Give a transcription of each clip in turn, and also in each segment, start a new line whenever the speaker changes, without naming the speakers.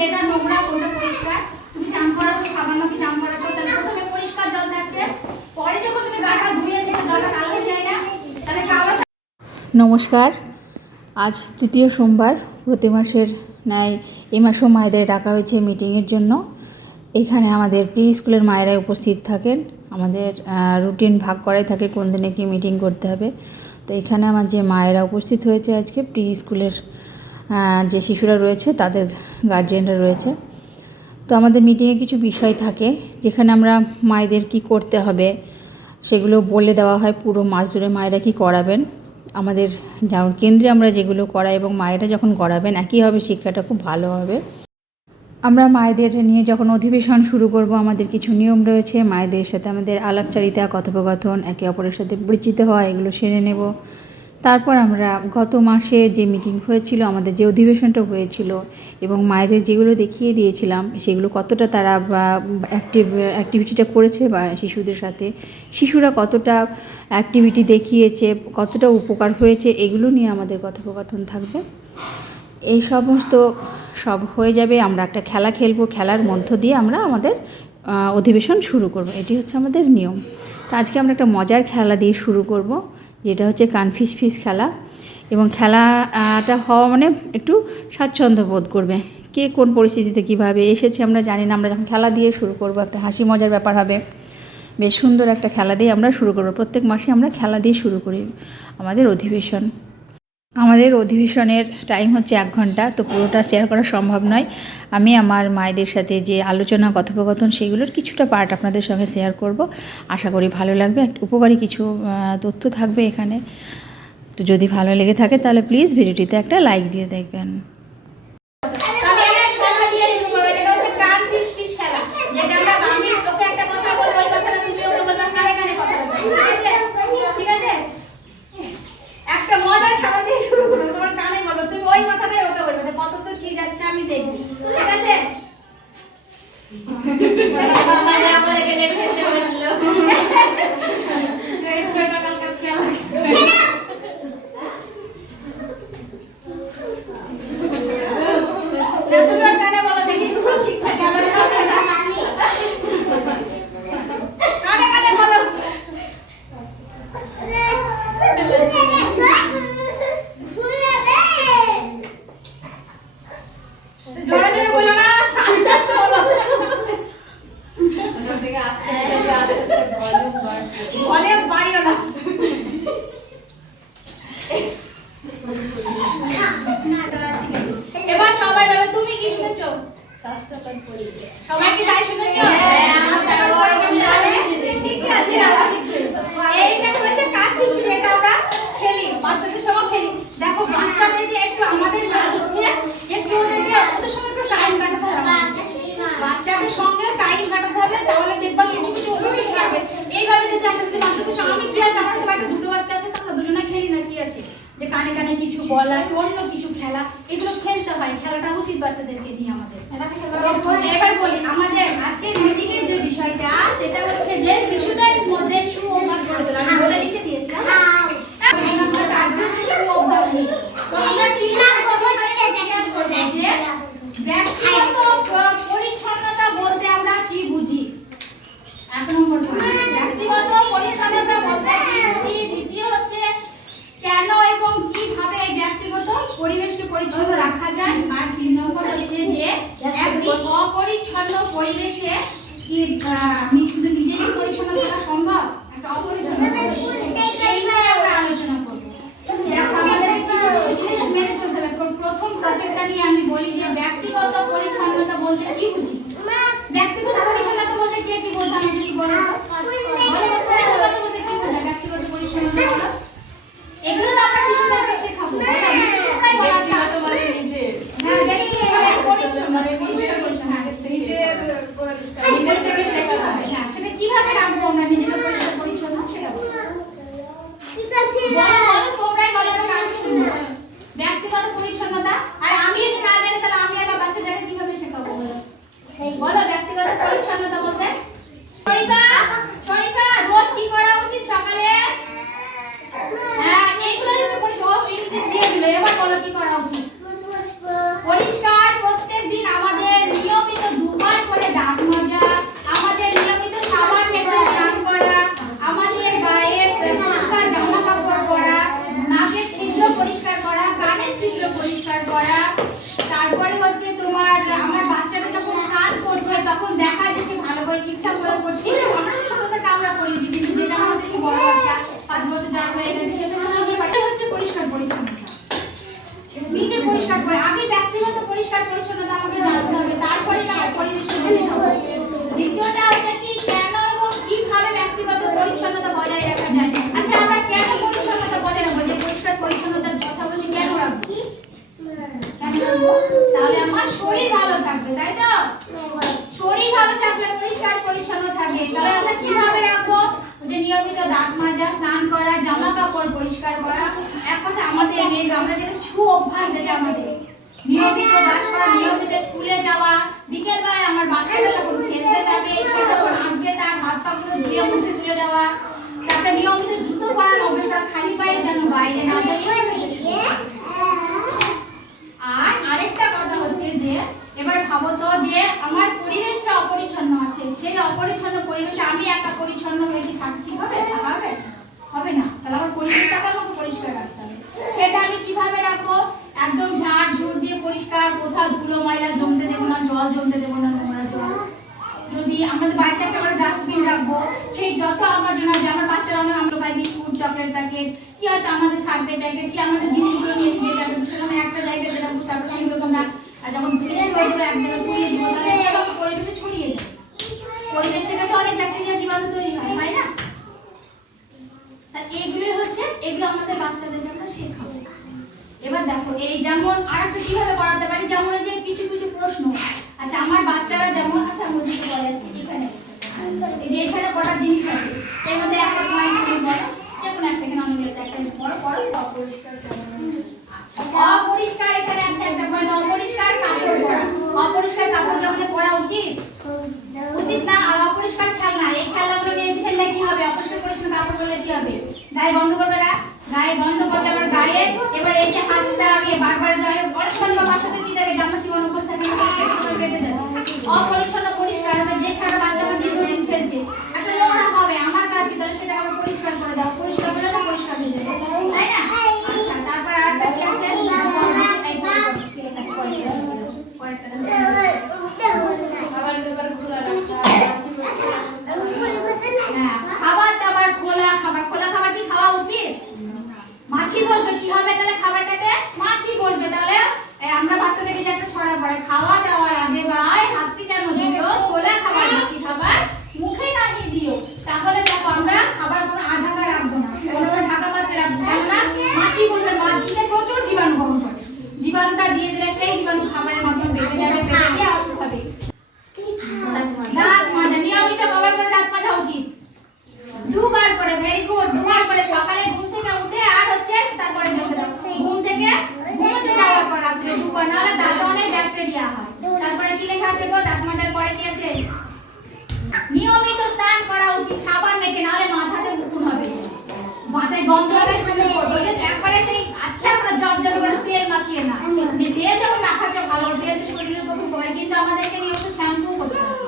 যেটা নোংরা পরিষ্কার? তুমি চান করাচ্ছ, সাবান মাখি চান করাচ্ছ, তাহলে প্রথমে পরিষ্কার জল থাকছে। পরে যখন তুমি গাটা ধুয়ে দিলে, জলটা কালো যায় না, তাহলে কালো
নমস্কার। আজ তৃতীয় সোমবার, প্রতি মাসের ন্যায় এ মাসেও মায়েদের ডাকা হয়েছে মিটিংয়ের জন্য। এখানে আমাদের প্রি স্কুলের মায়েরা উপস্থিত থাকেন। আমাদের রুটিন ভাগ করাই থাকে কোন দিনে কি মিটিং করতে হবে। তো এখানে আমার যে মায়েরা উপস্থিত হয়েছে আজকে প্রি স্কুলের যে শিশুরা রয়েছে, তাদের গার্জেনরা রয়েছে। তো আমাদের মিটিংয়ে কিছু বিষয় থাকে, যেখানে আমরা মায়েদের কি করতে হবে, সেগুলো বলে দেওয়া হয় পুরো মাস ধরে মায়েরা কি করাবেন। আমাদের কেন্দ্রে আমরা যেগুলো করাই এবং মায়েরা যখন করাবেন একইভাবে শিক্ষাটা, খুব ভালো হবে। আমরা মায়েদের নিয়ে যখন অধিবেশন শুরু করব, আমাদের কিছু নিয়ম রয়েছে। মায়েদের সাথে আমাদের আলাপচারিতা, কথোপকথন, একে অপরের সাথে পরিচিত হওয়া, এগুলো সেরে নেব। তারপর আমরা গত মাসে যে মিটিং হয়েছিল, আমাদের যে অধিবেশনটা হয়েছিল এবং মায়েদের যেগুলো দেখিয়ে দিয়েছিলাম, সেগুলো কতটা তারা অ্যাক্টিভ অ্যাক্টিভিটিটা করেছে বা শিশুদের সাথে, শিশুরা কতটা অ্যাক্টিভিটি দেখিয়েছে, কতটা উপকার হয়েছে, এগুলো নিয়ে আমাদের কথোপকথন থাকবে। এই সমস্ত সব হয়ে যাবে, আমরা একটা খেলা খেলব, খেলার মধ্য দিয়ে আমরা আমাদের অধিবেশন শুরু করব। এটি হচ্ছে আমাদের নিয়ম। তো আজকে আমরা একটা মজার খেলা দিয়ে শুরু করব। যেটা হচ্ছে কানফিস ফিস খেলা এবং খেলাটা হওয়া মানে একটু স্বাচ্ছন্দ্য বোধ করবে। কে কোন পরিস্থিতিতে কীভাবে এসেছে আমরা জানি না, আমরা যখন খেলা দিয়ে শুরু করব, একটা হাসি মজার ব্যাপার হবে। বেশ সুন্দর একটা খেলা দিয়ে আমরা শুরু করব। প্রত্যেক মাসে আমরা খেলা দিয়ে শুরু করি আমাদের অধিবেশন। আমাদের অধিবেশনের টাইম হচ্ছে এক ঘণ্টা, তো পুরোটা শেয়ার করা সম্ভব নয়। আমি আমার মায়েদের সাথে যে আলোচনা, কথোপকথন সেগুলোর কিছুটা পার্ট আপনাদের সঙ্গে শেয়ার করব। আশা করি ভালো লাগবে। উপকারী কিছু তথ্য থাকবে এখানে। তো যদি ভালো লেগে থাকে, তাহলে প্লিজ ভিডিওটিতে একটা লাইক দিয়ে দেখবেন
আমি একটা কথা দিয়ে শুরু করব এটা হচ্ছে কান পিস পিস খেলা যেটা আমরা আমি তোকে একটা কথা বলব ওই কথাটা তুমি ওকে বলবে কানে কানে কথা বলবে ঠিক আছে ঠিক আছে একটা মজার খেলা দিয়ে শুরু করব তোমার কানে বলব তুমি ওই কথাটাই ওকে বলবে যে কত দূর কি যাচ্ছে আমি দেখব ঠিক আছে মানে আমাদেরকে লেট হয়েছে বলল এই ছোট কালকার খেলা না তুমি ওর কানে বলো দেখি ঠিকঠাক আমার কানে কানে বলো জোরে জোরে বলো না আস্তে আস্তে বলো ভলিউম বাড়িও না এবার সবাই বলো তুমি কি শুনেছো সবাই কি তাই শুনেছো আমার বড় কেমন তাহলে ঠিক আছে এইটা হচ্ছে কাঠ পিছু এটা আমরা খেলি বাচ্চাদের সঙ্গে খেলি দেখো বাচ্চাদেরকে একটু আমাদের কাজ হচ্ছে একটু ওদেরকে ওদের সঙ্গে একটু টাইম কাটাতে হবে বাচ্চাদের সঙ্গে টাইম কাটাতে হবে তাহলে দেখবা কিছু কিছু ওদের শিখে যাবে এইভাবে যদি আমরা যদি বাচ্চাদের সঙ্গে আমি কি আছে আমার সাথে বাড়িতে দুটো বাচ্চা আছে তো আমরা দুজনে খেলি না কি আছে যে কানে কিছু বলা অন্য কিছু খেলা এগুলো খেলতে হয়। খেলাটা উচিত বাচ্চাদেরকে নিয়ে আমাদের। এবার বলি আমাদের আজকের মিটিংয়ের যে বিষয়টা সেটা হচ্ছে যে শিশুদের মধ্যে সু অভ্যাস গড়ে তোলা। আমি বলে লিখে দিয়েছি। এখন আমাদের আজকে হচ্ছে সু-অভ্যাস নিয়ে। তো আমরা তিনটা বিষয়ে বিচার করব যে ব্যক্তিগত প- পরিচ্ছন্নতা বলতে আমরা কি বুঝি এক নম্বর point, ব্যক্তিগত পরিচ্ছন্নতা বলতে কি বুঝি দ্বিতীয় হচ্ছে কেন এবং কীভাবে এই ব্যক্তিগত পরিবেশকে পরিচ্ছন্ন রাখা যায়। আর তিন নম্বর হচ্ছে যে, একটি অপরিচ্ছন্ন পরিবেশে কি আমি শুধু নিজেরই পরিচ্ছন্ন থাকা সম্ভব? একটা অপরিচ্ছন্ন আলোচনা করব। দেখো, আমাদের কিছু জিনিস মেনে চলতে হবে। প্রথম টপিকটা নিয়ে আমি বলি যে, ব্যক্তিগত পরিচ্ছন্নতা বলতে কি বুঝি ব্যক্তিগত পরিচ্ছন্নতা বলতে কে কি বলতো আমি একটু বলো তো বলো তো, পরিচ্ছন্নতা বলতে কি বোঝায় ব্যক্তিগত পরিচ্ছন্নতা বলো? এগুলো তো আমরা শিশুদেরকে শেখাবো তাই না? তোমরাই বলো আচ্ছা। হ্যাঁ, ব্যক্তিগত পরিচ্ছন্ন, মানে পরিষ্কার পরিচ্ছন্ন, হ্যাঁ। নিজের থেকে শেখাতে হবে, হ্যাঁ, সেটা কীভাবে রাখব আমরা নিজেকে পরিষ্কার পরিচ্ছন্ন সেটা বলো। বলো, বলো, তোমরাই বলো, আচ্ছা, আমি শুনব। ব্যক্তিগত পরিচ্ছন্নতা আর আমি যদি না জানি তাহলে আমি আমার বাচ্চাটাকে কীভাবে শেখাবো বলো বলো ব্যক্তিগত পরিচ্ছন্নতা বলতে শরীফা শরীফা রোজ কি করা উচিত সকালে হ্যাঁ এইগুলো হচ্ছে পরিষ্কার ও ইংরেজি দিয়ে দিল এবার বলো কি করা উচিত পরিষ্কার প্রত্যেক দিন আমাদের পরিষ্কার করা তারপরে হচ্ছে তোমার আমার বাচ্চাটা যখন স্নান করছে তখন দেখা যে সে ভালো করে ঠিকঠাক করে করছে এই দেখো, আমরা তো ছোট থেকে আমরা করি যে কিন্তু যেটা আমাদের থেকে বড় বাচ্চা পাঁচ বছর যার হয়ে গেছে সে তো মনে হয় বাচ্চা হচ্ছে পরিষ্কার পরিচ্ছন্নতা নিজে পরিষ্কার করে আগে ব্যক্তিগত পরিষ্কার পরিচ্ছন্নতা আমাকে জানতে হবে তারপরে না হয় পরিবেশের মধ্যে যাব দ্বিতীয়টা হচ্ছে কি কেন এবং কীভাবে ব্যক্তিগত পরিচ্ছন্নতা বজায় রাখা যায় আচ্ছা আমরা কেন পরিচ্ছন্নতা বজায় রাখব যে পরিষ্কার পরিচ্ছন্নতার কথা বলছি কেন রাখব কেন রাখব? তাহলে আমার শরীর ভালো থাকবে তাই তো শরীর ভালো থাকলে পরিষ্কার পরিচ্ছন্ন থাকে তাহলে আমরা কীভাবে রাখব যে নিয়মিত দাঁত মাজা স্নান করা জামা কাপড় পরিষ্কার করা। এক কথা আমাদের মেয়ে আমরা যেটা সু অভ্যাস যেটা আমাদের। নিয়মিত বাস করা, নিয়মিত স্কুলে যাওয়া বিকেল বেলায় আমার বাচ্চাটা যখন খেলতে যাবে যখন আসবে তার হাত পা ধুয়ে মুছে তুলে দেওয়া। তারপরে নিয়মিত জুতো পরানো অভ্যাস করা খালি পায়ে যেন বাইরে না যায় আর আরেকটা কথা হচ্ছে যে এবার ভাবো তো যে আমার পরিবেশটা অপরিচ্ছন্ন আছে সেই অপরিচ্ছন্ন পরিবেশে আমি একা পরিচ্ছন্ন হয়ে কি থাকছি হবে থাকা হবে হবে না তাহলে আমার পরিবেশটাকে আমাকে পরিষ্কার রাখতে হবে সেটা আমি কীভাবে রাখব একদম ঝাড় ঝুড় দিয়ে পরিষ্কার কোথাও ধুলো ময়লা জমতে দেবো না জল জমতে দেবো না নোংরা জল যদি আমাদের বাড়িতে একটা করে ডাস্টবিন রাখব। সেই যত আবর্জনা আছে, আমার বাচ্চারা অনেক আমরা পাই বিস্কুট চকলেট প্যাকেট কি হয়তো আমাদের সার্ভের প্যাকেট কি আমাদের জিনিসগুলো নিয়ে দিয়ে যাবে সেখানে একটা জায়গায় যেটা তারপর সেগুলোকে আমরা আর যখন বৃষ্টি হয়ে যাবে এক জায়গায় পুড়িয়ে দিব, তাহলে পরিবেশে ছড়িয়ে যাবে। পরিবেশ থেকে তো অনেক ব্যাকটেরিয়া জীবাণু তৈরি হয়, তাই না? তা এইগুলোই হচ্ছে, এগুলো আমাদের বাচ্চাদেরকে আমরা শেখাবো। এবার দেখো, এই যেমন আর একটা কীভাবে করাতে পারি, যেমন যে কিছু কিছু প্রশ্ন। আচ্ছা আমার বাচ্চারা যেমন আচ্ছা আমি বলে এখানে এই যে এখানে কটা জিনিস আছে এর মধ্যে একটা পয়েন্ট তুমি বলো যে কোনো একটা এখানে অনেকগুলো একটা বড় বড় অপরিষ্কার আচ্ছা অপরিষ্কার এখানে আছে একটা পয়েন্ট অপরিষ্কার কাপড় পরা। অপরিষ্কার কাপড় কি আমাদের পরা উচিত? উচিত না আর অপরিষ্কার খেলনা এই খেলনাগুলো নিয়ে খেললে কি হবে? অপরিষ্কার পরিচ্ছন্ন কাপড় পরলে কি হবে? গায়ে বন্ধ করবে না? গায়ে বন্ধ করলে আবার গায়ে এবার এই যে হাতটা আমি বারবার গায়ে অনেক সময় বা বাসাতে কি থাকে জামা চিমন অবস্থা নিয়ে সেটা করে কেটে যাবে অপরিচ্ছন্ন পরিষ্কার হতে যে খারাপ বাচ্চা আমার দীর্ঘদিন খেলছে একটা নোংরা হবে আমার কাজ কি তাহলে সেটা আবার পরিষ্কার করে দাও পরিষ্কার করে দাও পরিষ্কার হয়ে যাবে তাই না আচ্ছা তারপরে আরেকটা কি আছে এই পরেরটা খাবার দাবার খোলা রাখা হ্যাঁ, খাবার দাবার খোলা খাবার খোলা খাবার কি খাওয়া উচিত মাছি বসবে কি হবে তাহলে খাবারটাতে মাছি বসবে তাহলে এই আমরা বাচ্চাদেরকে যে একটা ছড়া পড়ে খাওয়া দাওয়ার আগে ভাই হাতটি যেন দিও খোলা খাবার মাছি খাবার মুখে না দিও তাহলে দেখো আমরা খাবার কোনো আঢাকা রাখব না কোনো ঢাকা পাত্রে রাখব কেননা মাছি বসবে মাছিতে প্রচুর জীবাণু বহন করে জীবাণুটা দিয়ে দিলে সেই জীবাণু খাবারের মাধ্যমে বেড়ে যাবে বেড়ে গিয়ে অসুখ হবে দাঁত মাজা নিয়মিত কবার করে দাঁত মাজা উচিত দুবার করে ভেরি গুড দুবার করে সকালে ঘুম থেকে উঠে আর হচ্ছে তারপরে বেরোতে দাও। ঘুম থেকে ঘুমোতে যাওয়ার পর রাত্রে দুবার নাহলে দাঁতে ব্যাকটেরিয়া হয়। তারপরে কি লেখা আছে গো? দাঁত পরে কি আছে? নিয়মিত স্নান করা উচিত, সাবান মেখে, নাহলে মাথাতে উকুন হবে। মাথায় গন্ধ হবে একবারে সেই আচ্ছা করে জব জব করে তেল মাখিয়ে না। তেল যখন মাখাচ্ছে ভালো তেল শরীরের পক্ষে করে কিন্তু আমাদেরকে নিয়মিত শ্যাম্পু করতে হবে।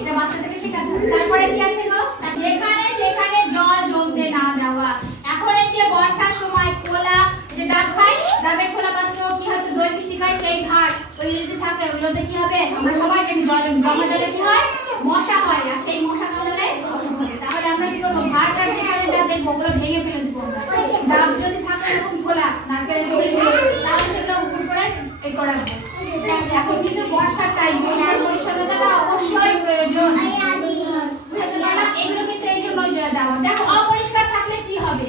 এটা বাচ্চাদেরকে শেখাতে হবে। তারপরে কি আছে গো? যেখানে সেখানে জল জমতে না দেওয়া। এখন এই যে বর্ষার সময় খোলা যে ডাব খাই ডাবের খোলা পাত্র, কি হয়তো দই মিষ্টি খাই সেই ঘাট। ওই যদি থাকে ওগুলোতে কি হবে? আমরা সবাই জানি জল জমা জলে কি হয়? মশা হয়, আর সেই মশা কামড়ে অসুখ হবে। তাহলে আমরা কি করব? ভাত আর যেখানে যা দেখব, ওগুলো ভেঙে ফেলে দেবো ডাব যদি থাকে, এরকম খোলা নারকেলের তাহলে সেগুলো উপর করে এই করা হবে এখন কিন্তু বর্ষার টাইম পরিষ্কার পরিচ্ছন্নতাটা অবশ্যই প্রয়োজন বুঝতে পারলাম? এগুলো কিন্তু এই জন্যই দেওয়া দেখো অপরিষ্কার থাকলে কি হবে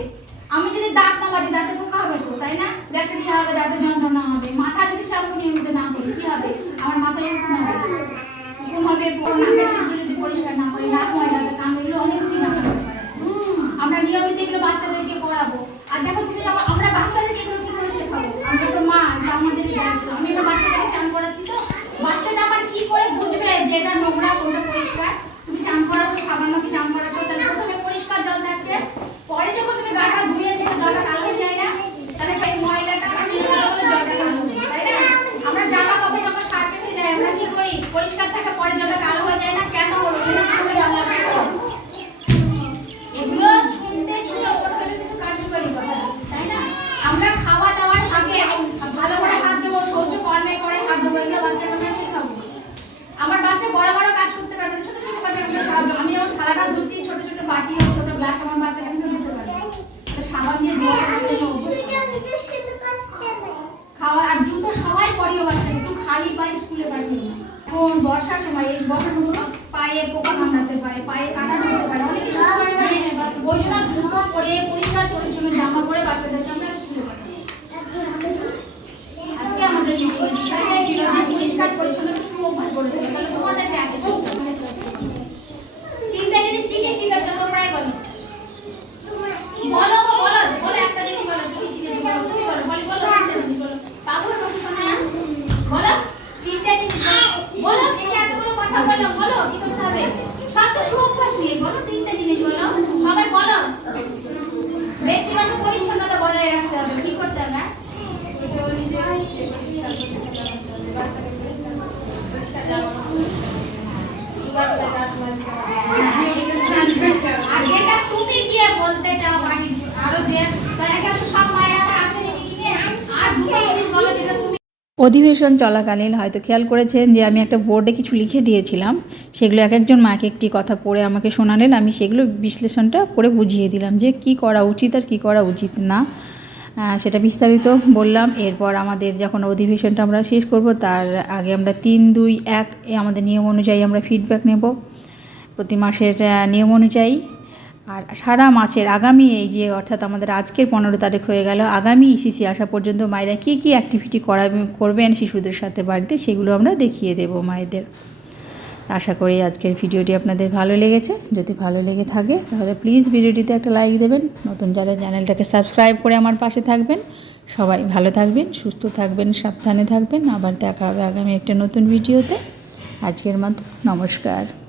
আমি যদি দাঁত না বাজি দাঁতে পোকা হবে তো তাই না ব্যাকটেরিয়া হবে দাঁতে যন্ত্রণা হবে মাথা যদি শ্যাম্পু নিয়মিত না করি কি হবে আমার মাথায় উকুন হবে উকুন হবে পুরো নাকের ছিদ্র যদি পরিষ্কার না করি নাক ময়লা হবে কান এগুলো অনেক কিছু না আমরা নিয়মিত এগুলো বাচ্চাদেরকে করাবো আর দেখো তুমি যখন আমরা বাচ্চাদেরকে এগুলো কি করে শেখাবো আমরা তো মা এটা আমাদের দায়িত্ব আমি আমার বাচ্চাটাকে চান করাচ্ছি তো বাচ্চাটা আমার কি করে এখন বর্ষার সময়, এই বসানোগুলো পায়ে পোকা কামড়াতে পারে, পায়ে কাটা ঢুকতে পারে। অনেক কিছু পরে পরিষ্কার পরিচ্ছন্ন জামা পরে বাচ্চাদেরকে আমরা স্কুলে পাঠাই আজকে আমাদের বিষয়টা ছিল যে পরিষ্কার পরিচ্ছন্ন সুঅভ্যাস গড়ে তোলা তাহলে তোমাদেরকে আগে শিখতে হবে। তিনটা জিনিস কি কি শিখেছো তোমরাই বলো বলো গো, বলো বলো একটা জিনিস বলো কি কি শিখেছো বলো তুমি বলো বলি বলো তিনটা জিনিস বলো বাবু বাবু শোনা বলো তিনটা জিনিস বলো বলো দেখে এতগুলো কথা বলো বলো কি করতে হবে সব তো সুঅভ্যাস নিয়ে বলো তিনটা জিনিস বলো সবাই বলো ব্যক্তিগত পরিচ্ছন্নতা বজায় রাখতে হবে কি করতে হবে আর যেটা তুমি গিয়ে বলতে চাও বাড়ির আরও যে কারণ এখানে তো সব মায়েরা আমার আসেনি মিটিংয়ে আর দুটো জিনিস বলো যেটা তুমি
অধিবেশন চলাকালীন হয়তো খেয়াল করেছেন যে আমি একটা বোর্ডে কিছু লিখে দিয়েছিলাম। সেগুলো এক একজন মাকে একটি কথা পড়ে আমাকে শোনালেন। আমি সেগুলো বিশ্লেষণটা করে বুঝিয়ে দিলাম যে কি করা উচিত আর কি করা উচিত না। সেটা বিস্তারিত বললাম। এরপর আমাদের যখন অধিবেশনটা আমরা শেষ করব, তার আগে আমরা তিন, দুই, এক আমাদের নিয়ম অনুযায়ী আমরা ফিডব্যাক নেব। প্রতি মাসের নিয়ম অনুযায়ী আর সারা মাসের আগামী এই যে, অর্থাৎ আমাদের আজকের পনেরো তারিখ হয়ে গেল, আগামী ইসিসি আসা পর্যন্ত মায়েরা কী কী অ্যাক্টিভিটি করাবে, করবেন শিশুদের সাথে বাড়িতে সেগুলো আমরা দেখিয়ে দেব মায়েদের। আশা করি আজকের ভিডিওটি আপনাদের ভালো লেগেছে। যদি ভালো লেগে থাকে, তাহলে প্লিজ ভিডিওটিতে একটা লাইক দেবেন। নতুন যারা চ্যানেলটাকে সাবস্ক্রাইব করে আমার পাশে থাকবেন, সবাই ভালো থাকবেন, সুস্থ থাকবেন, সাবধানে থাকবেন। আবার দেখা হবে আগামী একটা নতুন ভিডিওতে। আজকের মতো, নমস্কার।